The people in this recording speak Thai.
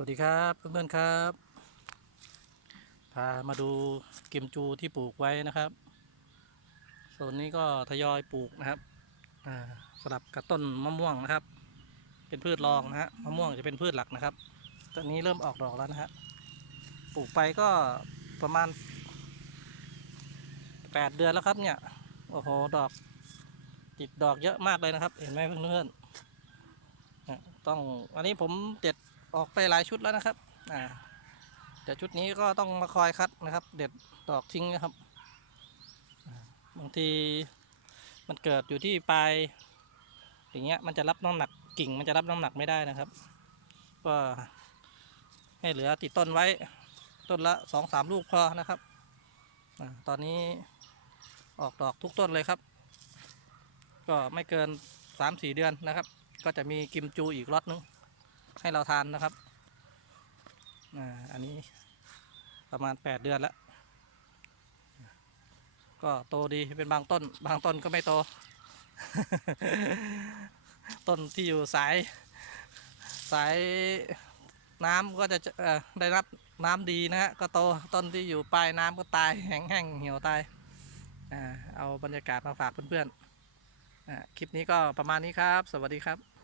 วัสดีครับเพื่อนๆครับ พามาดูกิมจูที่ปลูกไว้นะครับส่วนนี้ก็ทยอยปลูกนะครับสลับกับต้นมะม่วงนะครับ เป็นพืชรองนะฮะมะม่วงจะเป็นพืชหลักนะครับ ตอนนี้เริ่มออกดอกแล้วนะฮะปลูกไปก็ประมาณแปดเดือนแล้วครับเนี่ยโอ้โหดอกติดดอกเยอะมากเลยนะครับ เห็นไหมเพื่อนๆต้องอันนี้ผมเด็ด ออกไปหลายชุดแล้วนะครับอ่าแต่ชุดนี้ก็ต้องมาคอยคัดนะครับ เด็ดดอกทิ้งนะครับบางทีมันเกิดอยู่ที่ปลายอย่างเงี้ยมันจะรับน้ำหนักกิ่งมันจะรับน้ำหนักไม่ได้นะครับ ก็ให้เหลือติดต้นไว้ต้นละสองสามลูกพอนะครับอตอนนี้ออกดอกทุกต้นเลยครับ ก็ไม่เกินสามสี่เดือนนะครับ ก็จะมีกิมจูอีกล็อตนึง ให้เราทานนะครับอ่าอันนี้ประมาณแปดเดือนแล้ว ก็โตดีเป็นบางต้น บางต้นก็ไม่โต ต้นที่อยู่สาย สายน้ำก็จะเอ่อได้รับน้ำดีนะฮะก็โตต้นที่อยู่ปลายน้ำก็ตายแห้งๆเหี่ยวตายอ่าเอาบรรยากาศมาฝากเพื่อนๆอ่าคลิปนี้ก็ประมาณนี้ครับ สวัสดีครับ